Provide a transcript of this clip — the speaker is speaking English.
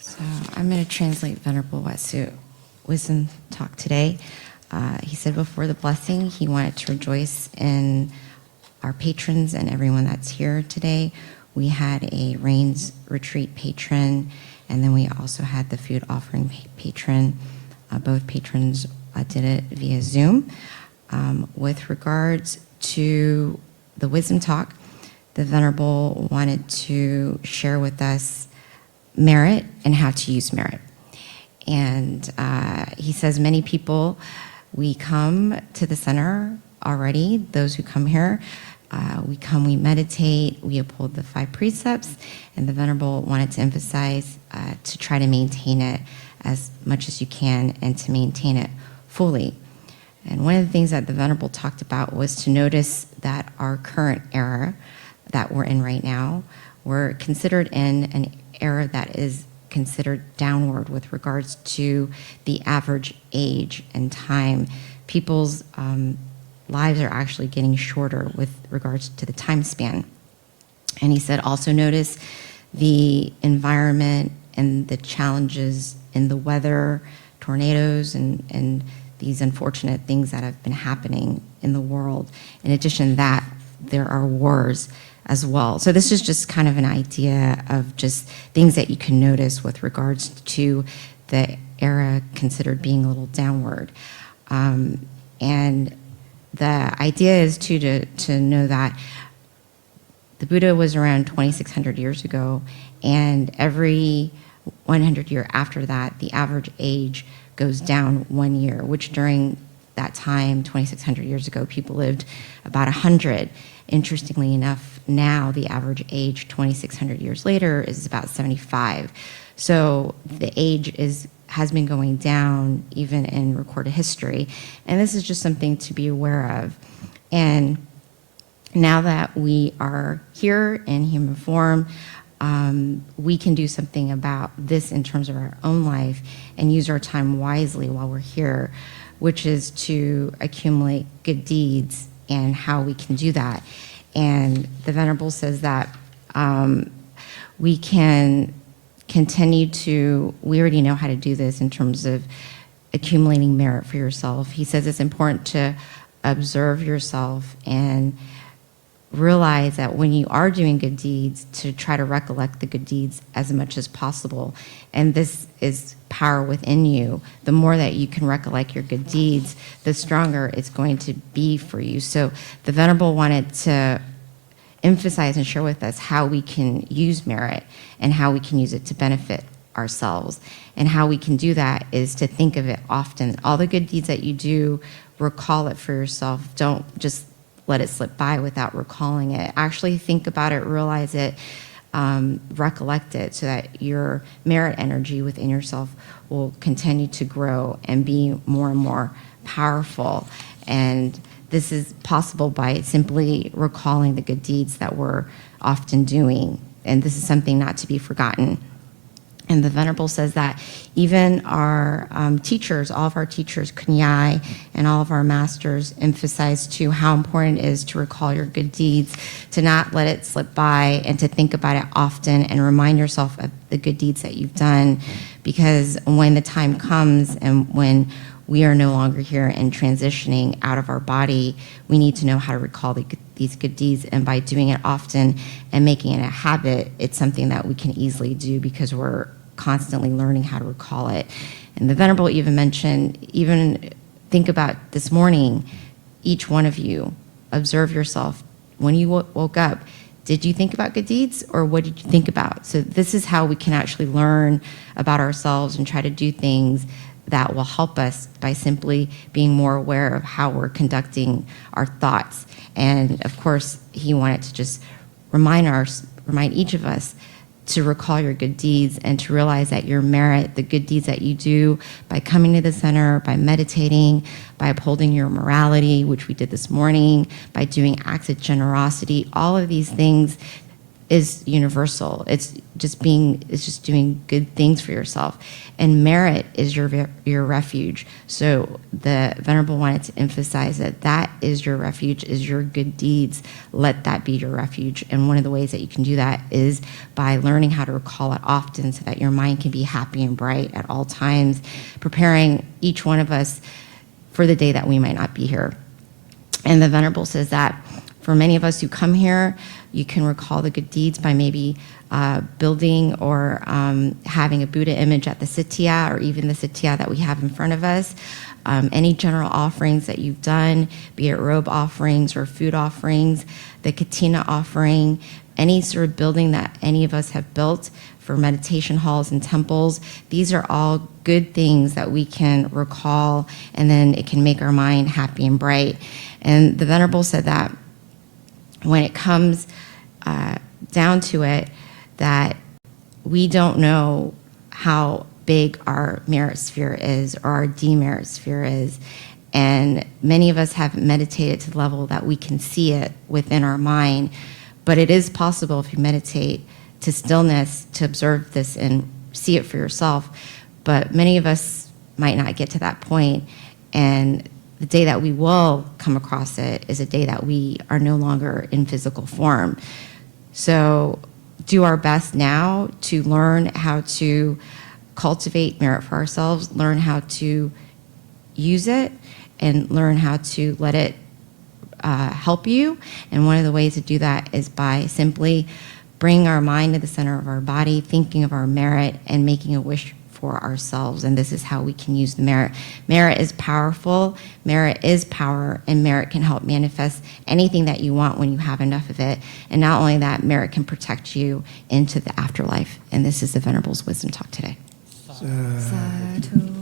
So I'm going to translate Venerable Wasu wisdom talk today. He said before the blessing, he wanted to rejoice in our patrons and everyone that's here today. We had a Rains Retreat patron, and then we also had the food offering patron. Both patrons did it via Zoom. With regards to the wisdom talk, the Venerable wanted to share with us merit and how to use merit. And he says many people, we come to the center already, those who come here, we meditate, we uphold the 5 precepts, and the Venerable wanted to emphasize to try to maintain it as much as you can and to maintain it fully. And one of the things that the Venerable talked about was to notice that our current era that we're in right now, we're considered in an era that is considered downward with regards to the average age and time. People's lives are actually getting shorter with regards to the time span. And he said also notice the environment and the challenges in the weather, tornadoes, and these unfortunate things that have been happening in the world. In addition to that, there are wars as well. So this is just kind of an idea of just things that you can notice with regards to the era considered being a little downward. And the idea is to know that the Buddha was around 2,600 years ago, and every 100 year after that, the average age goes down 1 year, which during that time, 2,600 years ago, people lived about 100. Interestingly enough, now the average age 2,600 years later is about 75. So the age has been going down even in recorded history. And this is just something to be aware of. And now that we are here in human form, we can do something about this in terms of our own life and use our time wisely while we're here, which is to accumulate good deeds and how we can do that. And the Venerable says that we can continue to, we already know how to do this in terms of accumulating merit for yourself. He says it's important to observe yourself and realize that when you are doing good deeds, to try to recollect the good deeds as much as possible. And this is power within you. The more that you can recollect your good deeds, the stronger it's going to be for you. So the Venerable wanted to emphasize and share with us how we can use merit and how we can use it to benefit ourselves. And how we can do that is to think of it often. All the good deeds that you do, recall it for yourself. Don't just let it slip by without recalling it. Actually think about it, realize it, recollect it, so that your merit energy within yourself will continue to grow and be more and more powerful. And this is possible by simply recalling the good deeds that we're often doing. And this is something not to be forgotten. And the Venerable says that even our teachers, all of our teachers, Kunyai, and all of our masters emphasize too how important it is to recall your good deeds, to not let it slip by, and to think about it often and remind yourself of the good deeds that you've done. Because when the time comes and when we are no longer here and transitioning out of our body, we need to know how to recall these good deeds. And by doing it often and making it a habit, it's something that we can easily do because we're constantly learning how to recall it. And the Venerable even mentioned, even think about this morning, each one of you, observe yourself. When you woke up, did you think about good deeds, or what did you think about? So this is how we can actually learn about ourselves and try to do things that will help us by simply being more aware of how we're conducting our thoughts. And of course, he wanted to just remind each of us to recall your good deeds and to realize that your merit, the good deeds that you do by coming to the center, by meditating, by upholding your morality, which we did this morning, by doing acts of generosity, all of these things, is universal. It's just doing good things for yourself. And merit is your refuge. So the Venerable wanted to emphasize that is your refuge, is your good deeds. Let that be your refuge. And one of the ways that you can do that is by learning how to recall it often so that your mind can be happy and bright at all times, preparing each one of us for the day that we might not be here. And the Venerable says that for many of us who come here, you can recall the good deeds by maybe building or having a Buddha image at the sitya, or even the sitya that we have in front of us. Any general offerings that you've done, be it robe offerings or food offerings, the katina offering, any sort of building that any of us have built for meditation halls and temples, these are all good things that we can recall, and then it can make our mind happy and bright. And the Venerable said that when it comes down to it, that we don't know how big our merit sphere is or our demerit sphere is. And many of us have meditated to the level that we can see it within our mind. But it is possible, if you meditate to stillness, to observe this and see it for yourself. But many of us might not get to that point. And the day that we will come across it is a day that we are no longer in physical form. So do our best now to learn how to cultivate merit for ourselves, learn how to use it, and learn how to let it help you. And one of the ways to do that is by simply bringing our mind to the center of our body, thinking of our merit, and making a wish for ourselves. And this is how we can use the merit. Merit is powerful, merit is power, and merit can help manifest anything that you want when you have enough of it. And not only that, merit can protect you into the afterlife. And this is the Venerable's Wisdom Talk today. Sadhu.